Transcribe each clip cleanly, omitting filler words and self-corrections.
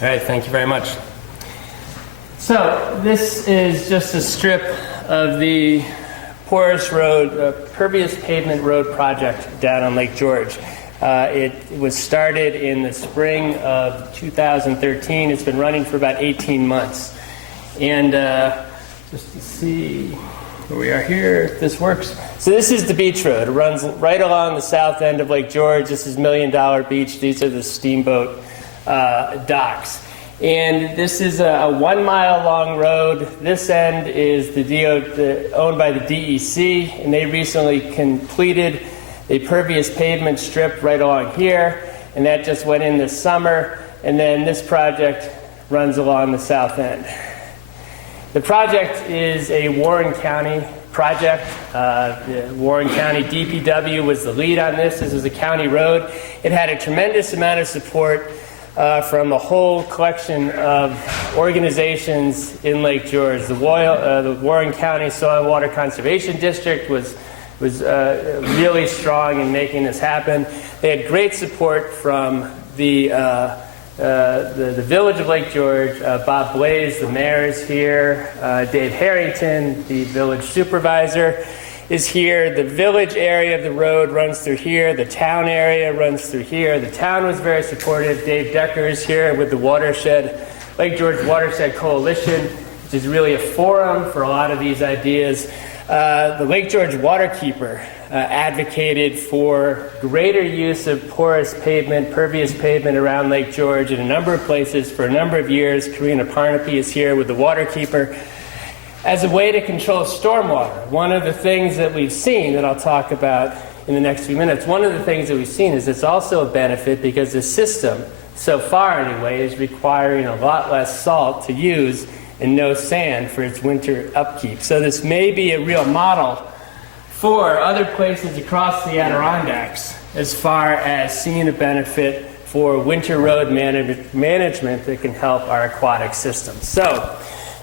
All right, thank you very much. So this is just a strip of the porous road, pervious pavement road project down on Lake George. It was started in the spring of 2013. It's been running for about 18 months. And just to see where we are here, if this works. So this is the beach road. It runs right along the south end of Lake George. This is $1 Million Beach. These are the steamboat docks. And this is a 1 mile long road. This end is owned by the DEC, and they recently completed a pervious pavement strip right along here, and that just went in this summer. And then this project runs along the south end. The project is a Warren County project. The Warren County DPW was the lead on this. This is a county road. It had a tremendous amount of support from a whole collection of organizations in Lake George. The Warren County Soil and Water Conservation District was really strong in making this happen. They had great support from the village of Lake George. Bob Blaze, the mayor, is here. Dave Harrington, the village supervisor, is here. The village area of the road runs through here. The town area runs through here. The town was very supportive. Dave Decker is here with the watershed, Lake George Watershed Coalition, which is really a forum for a lot of these ideas. The Lake George Waterkeeper advocated for greater use of porous pavement, pervious pavement around Lake George in a number of places for a number of years. Karina Parnaby is here with the Waterkeeper as a way to control stormwater. One of the things that we've seen, that I'll talk about in the next few minutes, one of the things that we've seen is it's also a benefit because the system, so far anyway, is requiring a lot less salt to use and no sand for its winter upkeep. So this may be a real model for other places across the Adirondacks as far as seeing a benefit for winter road management that can help our aquatic system. So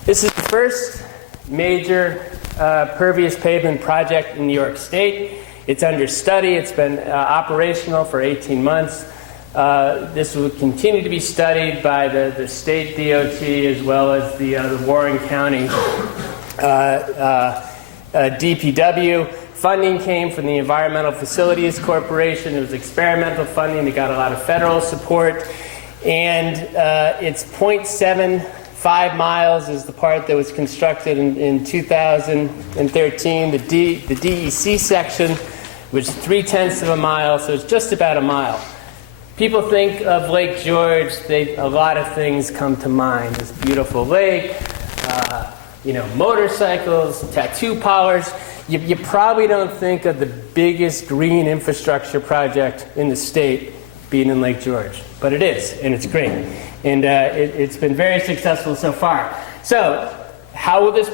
this is the first major pervious pavement project in New York State. It's under study. It's been operational for 18 months. This will continue to be studied by the state DOT as well as the Warren County DPW. Funding came from the Environmental Facilities Corporation. It was experimental funding. It got a lot of federal support. And it's 0.75 miles is the part that was constructed in 2013. The DEC section was 0.3 of a mile, so it's just about a mile. People think of Lake George, a lot of things come to mind. This beautiful lake, motorcycles, tattoo parlors. You probably don't think of the biggest green infrastructure project in the state being in Lake George, but it is, and it's great. And it's been very successful so far. So how will this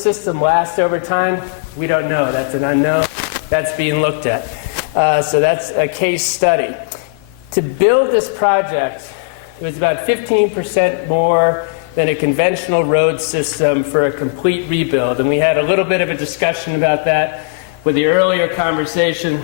system last over time? We don't know. That's an unknown. That's being looked at. So that's a case study. To build this project, it was about 15% more than a conventional road system for a complete rebuild. And we had a little bit of a discussion about that with the earlier conversation,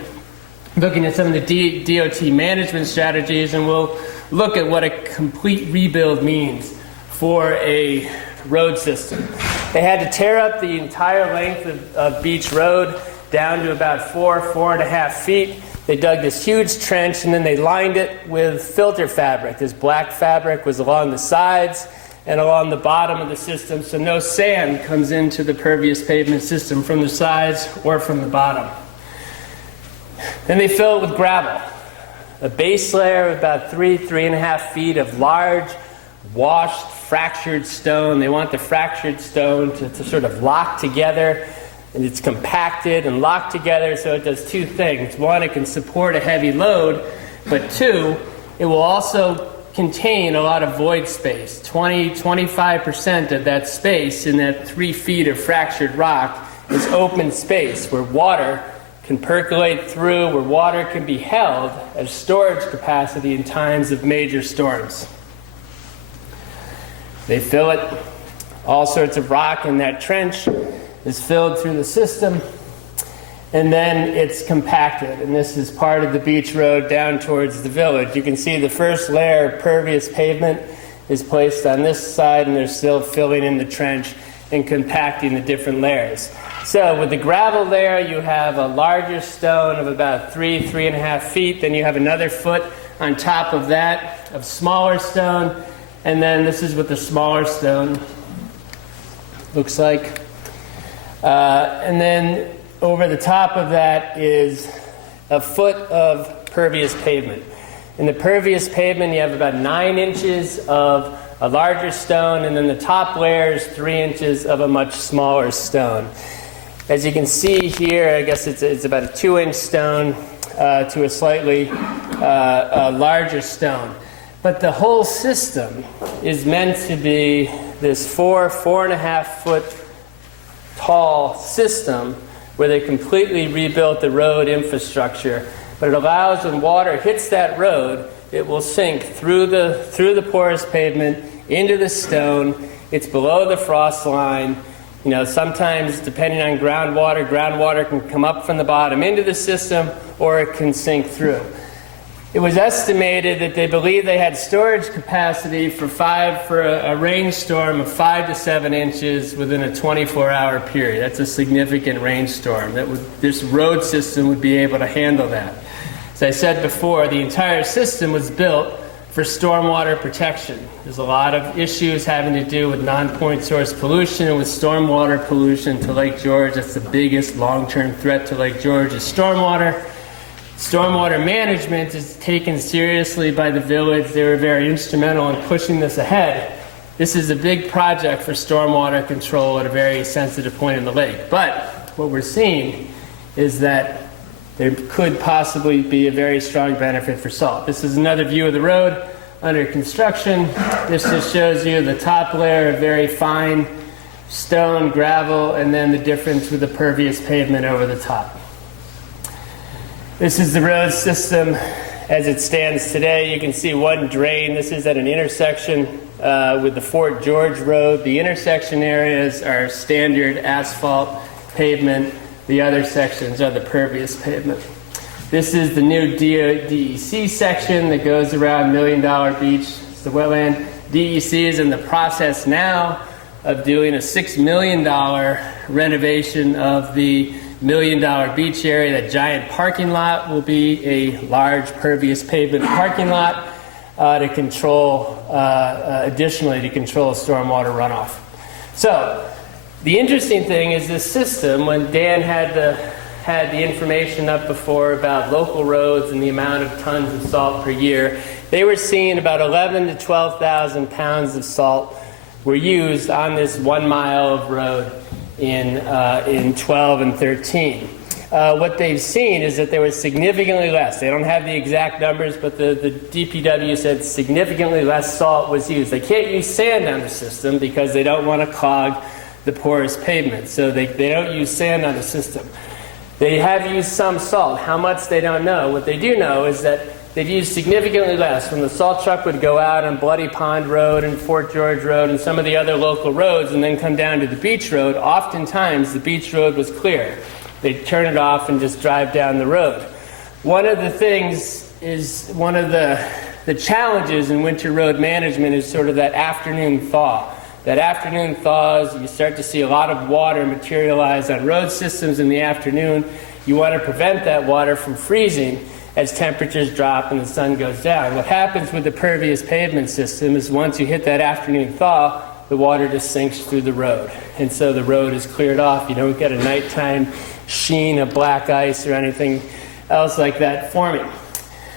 looking at some of the DOT management strategies, and we'll look at what a complete rebuild means for a road system. They had to tear up the entire length of Beach Road down to about 4.5 feet. They dug this huge trench, and then they lined it with filter fabric. This black fabric was along the sides and along the bottom of the system, so no sand comes into the pervious pavement system from the sides or from the bottom. Then they fill it with gravel. A base layer of about 3.5 feet of large, washed, fractured stone. They want the fractured stone to sort of lock together, and it's compacted and locked together, so it does two things. One, it can support a heavy load, but two, it will also contain a lot of void space. 25% of that space in that 3 feet of fractured rock is open space where water can percolate through, where water can be held as storage capacity in times of major storms. They fill it, all sorts of rock in that trench is filled through the system. and then it's compacted. And this is part of the beach road down towards the village. You can see the first layer of pervious pavement is placed on this side, and they're still filling in the trench and compacting the different layers. So with the gravel layer, you have a larger stone of about 3.5 feet. Then you have another foot on top of that of smaller stone. And then this is what the smaller stone looks like. And then over the top of that is a foot of pervious pavement. In the pervious pavement, you have about 9 inches of a larger stone, and then the top layer is 3 inches of a much smaller stone. As you can see here, I guess it's about a 2-inch stone to a slightly larger stone. But the whole system is meant to be this 4.5 foot tall system where they completely rebuilt the road infrastructure. But it allows, when water hits that road, it will sink through the porous pavement into the stone. It's below the frost line. You know, sometimes, depending on groundwater can come up from the bottom into the system, or it can sink through. It was estimated that they believe they had storage capacity for a rainstorm of 5 to 7 inches within a 24-hour period. That's a significant rainstorm. This road system would be able to handle that. As I said before, the entire system was built for stormwater protection. There's a lot of issues having to do with non-point source pollution and with stormwater pollution to Lake George. That's the biggest long-term threat to Lake George is stormwater. Stormwater management is taken seriously by the village. They were very instrumental in pushing this ahead. This is a big project for stormwater control at a very sensitive point in the lake. But what we're seeing is that there could possibly be a very strong benefit for salt. This is another view of the road under construction. This just shows you the top layer of very fine stone, gravel, and then the difference with the pervious pavement over the top. This is the road system as it stands today. You can see one drain. This is at an intersection with the Fort George Road. The intersection areas are standard asphalt pavement. The other sections are the pervious pavement. This is the new DEC section that goes around $1 Million Beach. It's the wetland. DEC is in the process now of doing a $6 million renovation of the $1 Million Beach area. That giant parking lot will be a large pervious pavement parking lot to control, additionally to control stormwater runoff. So the interesting thing is this system, when Dan had the information up before about local roads and the amount of tons of salt per year, they were seeing about 11,000 to 12,000 pounds of salt were used on this 1 mile of road in 12 and 13. What they've seen is that there was significantly less. They don't have the exact numbers, but the DPW said significantly less salt was used. They can't use sand on the system because they don't want to clog the porous pavement, so they don't use sand on the system. They have used some salt. How much, they don't know. What they do know is that they've used significantly less. When the salt truck would go out on Bloody Pond Road and Fort George Road and some of the other local roads and then come down to the beach road, oftentimes the beach road was clear. They'd turn it off and just drive down the road. One of the things is, one of the challenges in winter road management is sort of that afternoon thaw. That afternoon thaws, you start to see a lot of water materialize on road systems in the afternoon. You want to prevent that water from freezing as temperatures drop and the sun goes down. What happens with the pervious pavement system is once you hit that afternoon thaw, the water just sinks through the road. And so the road is cleared off. You don't get a nighttime sheen of black ice or anything else like that forming.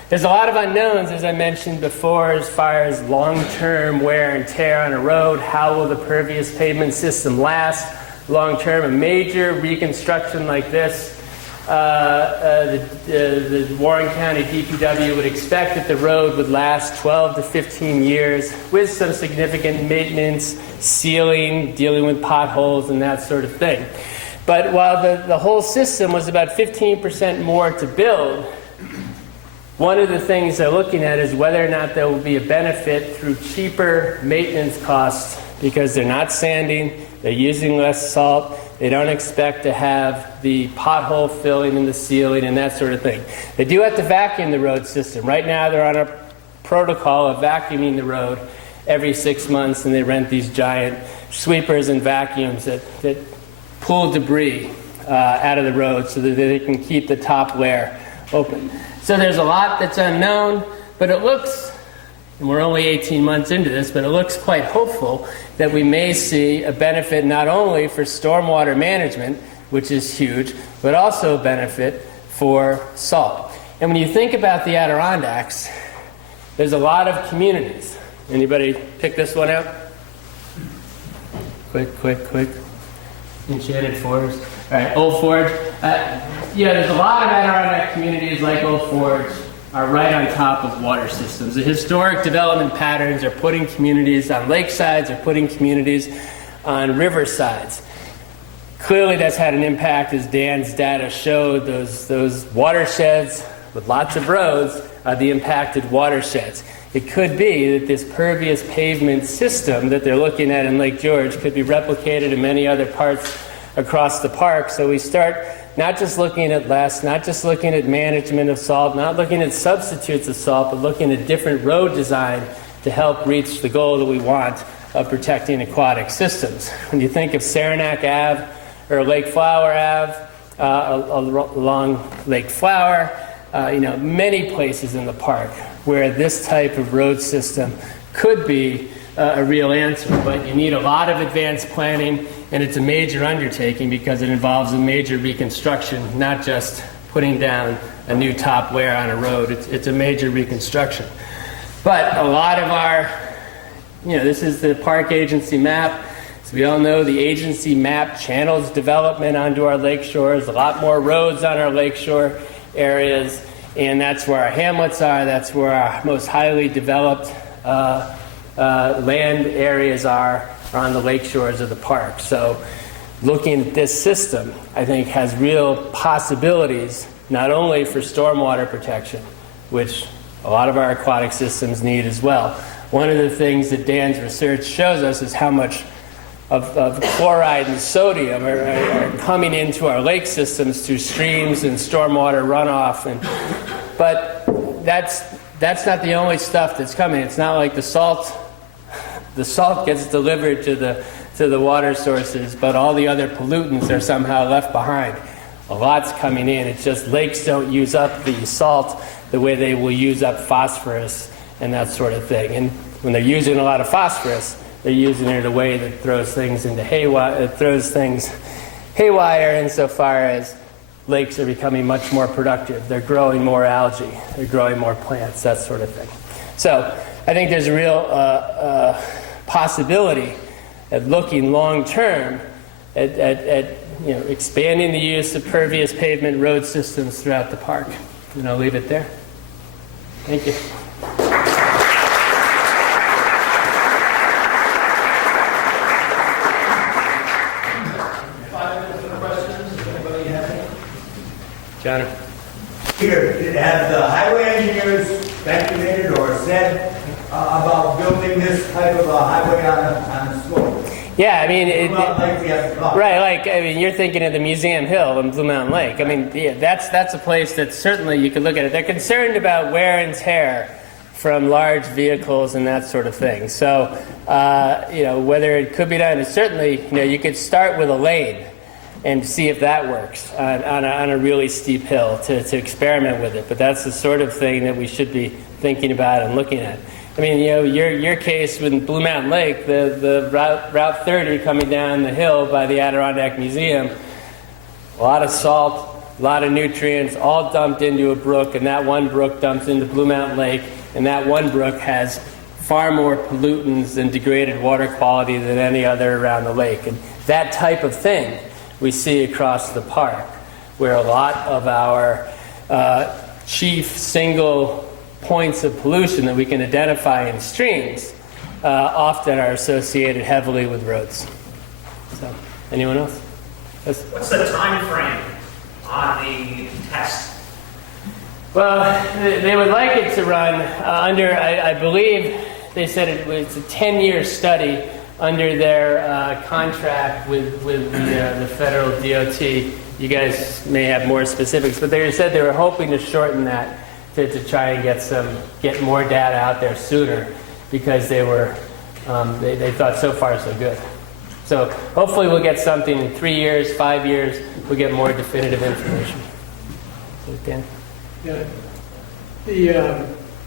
There's a lot of unknowns, as I mentioned before, as far as long-term wear and tear on a road. How will the pervious pavement system last long-term? A major reconstruction like this, the Warren County DPW would expect that the road would last 12 to 15 years with some significant maintenance, sealing, dealing with potholes, and that sort of thing. But while the whole system was about 15% more to build, one of the things they're looking at is whether or not there will be a benefit through cheaper maintenance costs because they're not sanding, they're using less salt, They don't expect to have the pothole filling in the ceiling and that sort of thing. They do have to vacuum the road system. Right now they're on a protocol of vacuuming the road every 6 months, and they rent these giant sweepers and vacuums that pull debris out of the road so that they can keep the top layer open. So there's a lot that's unknown, but it looks, and we're only 18 months into this, but it looks quite hopeful that we may see a benefit not only for stormwater management, which is huge, but also a benefit for salt. And when you think about the Adirondacks, there's a lot of communities. Anybody pick this one out? Quick. Enchanted Forest. All right, Old Forge. There's a lot of Adirondack communities like Old Forge are right on top of water systems. The historic development patterns are putting communities on lakesides, are putting communities on riversides. Clearly that's had an impact, as Dan's data showed. Those watersheds with lots of roads are the impacted watersheds. It could be that this pervious pavement system that they're looking at in Lake George could be replicated in many other parts across the park. So we start not just looking at less, not just looking at management of salt, not looking at substitutes of salt, but looking at different road design to help reach the goal that we want of protecting aquatic systems. When you think of Saranac Ave or Lake Flower Ave, along Lake Flower, many places in the park where this type of road system could be a real answer. But you need a lot of advanced planning, and it's a major undertaking because it involves a major reconstruction, not just putting down a new top layer on a road. It's a major reconstruction. But a lot of our, this is the park agency map. As we all know, the agency map channels development onto our lake shores, a lot more roads on our lakeshore areas, and that's where our hamlets are, that's where our most highly developed land areas are on the lake shores of the park. So looking at this system, I think, has real possibilities, not only for stormwater protection, which a lot of our aquatic systems need as well. One of the things that Dan's research shows us is how much of chloride and sodium are coming into our lake systems through streams and stormwater runoff. But that's not the only stuff that's coming. It's not like the salt gets delivered to the water sources, but all the other pollutants are somehow left behind. A lot's coming in. It's just lakes don't use up the salt the way they will use up phosphorus and that sort of thing. And when they're using a lot of phosphorus, they're using it in a way that throws things into haywire. It throws things haywire insofar as lakes are becoming much more productive. They're growing more algae. They're growing more plants, that sort of thing. So I think there's a real possibility at looking long term at expanding the use of pervious pavement road systems throughout the park. And I'll leave it there. Thank you. Johnny. Peter, have the highway engineers speculated or said about building this type of a highway on a slope? Yeah, I mean, right. You're thinking of the Museum Hill in Blue Mountain Lake. I mean, yeah, that's a place that certainly you could look at it. They're concerned about wear and tear from large vehicles and that sort of thing. So, whether it could be done, it's certainly, you could start with a lane and see if that works on a really steep hill to experiment with it. But that's the sort of thing that we should be thinking about and looking at. I mean, your case with Blue Mountain Lake, the Route 30 coming down the hill by the Adirondack Museum, a lot of salt, a lot of nutrients, all dumped into a brook, and that one brook dumps into Blue Mountain Lake, and that one brook has far more pollutants and degraded water quality than any other around the lake. And that type of thing we see across the park, where a lot of our chief single points of pollution that we can identify in streams often are associated heavily with roads. So, anyone else? Yes? What's the time frame on the test? Well, they would like it to run under, I believe they said it's a 10-year study under their contract with the federal DOT. You guys may have more specifics, but they said they were hoping to shorten that to try and get more data out there sooner, because they were they thought so far so good. So hopefully we'll get something in 3 years, 5 years. We'll get more definitive information. So, Dan? Yeah.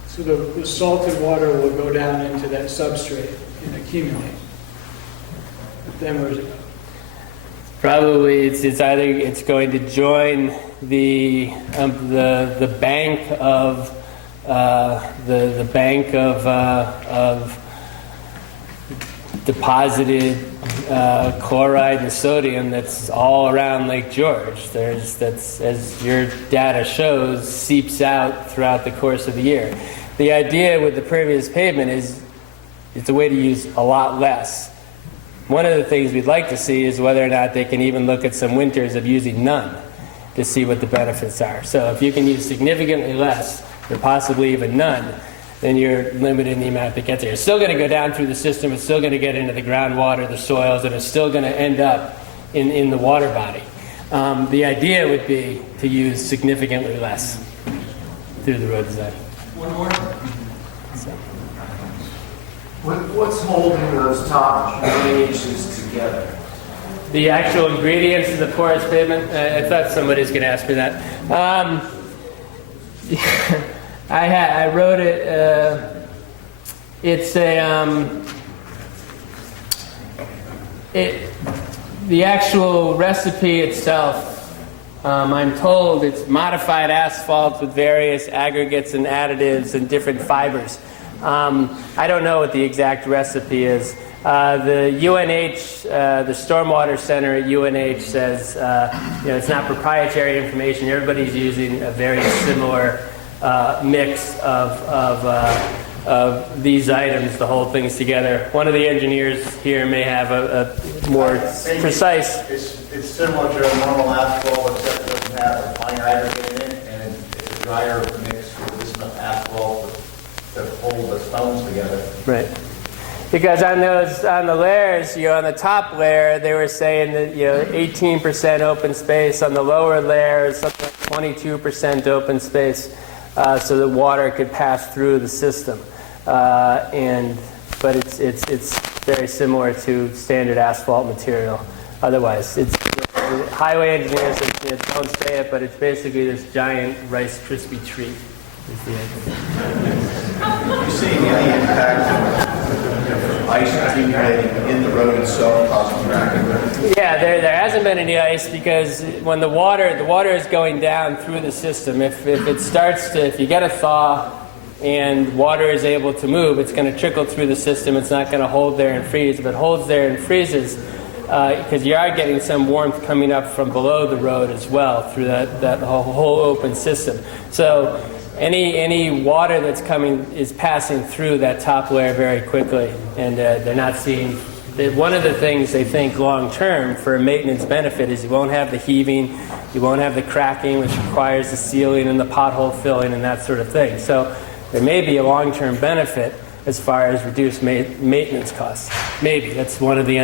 So the salted water will go down into that substrate and accumulate. Then where's it go? Probably it's either it's going to join the bank of the bank of deposited chloride and sodium that's all around Lake George. That's, as your data shows, seeps out throughout the course of the year. The idea with the pervious pavement is it's a way to use a lot less. One of the things we'd like to see is whether or not they can even look at some winters of using none to see what the benefits are. So if you can use significantly less, or possibly even none, then you're limiting the amount that gets there. It's still going to go down through the system. It's still going to get into the groundwater, the soils, and it's still going to end up in the water body. The idea would be to use significantly less through the road design. One more. So. What's holding those top drainages together? The actual ingredients of the porous pavement? I thought somebody was going to ask me that. I wrote it. It's the actual recipe itself. I'm told it's modified asphalt with various aggregates and additives and different fibers. I don't know what the exact recipe is. The UNH, the Stormwater Center at UNH says, it's not proprietary information. Everybody's using a very similar mix of these items to hold things together. One of the engineers here may have a more precise. It's similar to a normal asphalt, except it doesn't have a fine aggregate in it, and it's a drier mix with this enough asphalt to hold the stones together. Right. Because on the layers, on the top layer, they were saying that 18% open space. On the lower layers, something like 22% open space, so that water could pass through the system. But it's very similar to standard asphalt material. Otherwise, it's highway engineers don't say it, but it's basically this giant Rice Krispie treat. Is the idea. Are you seeing any impact from ice accumulating in the road itself causing cracking? Yeah, there hasn't been any ice because when the water is going down through the system, if you get a thaw and water is able to move, it's going to trickle through the system. It's not going to hold there and freeze. If it holds there and freezes, because you are getting some warmth coming up from below the road as well through that whole open system. So any water that's coming is passing through that top layer very quickly, and they're not seeing. One of the things they think long term for a maintenance benefit is you won't have the heaving, you won't have the cracking, which requires the sealing and the pothole filling and that sort of thing. So there may be a long-term benefit as far as reduced maintenance costs. Maybe that's one of the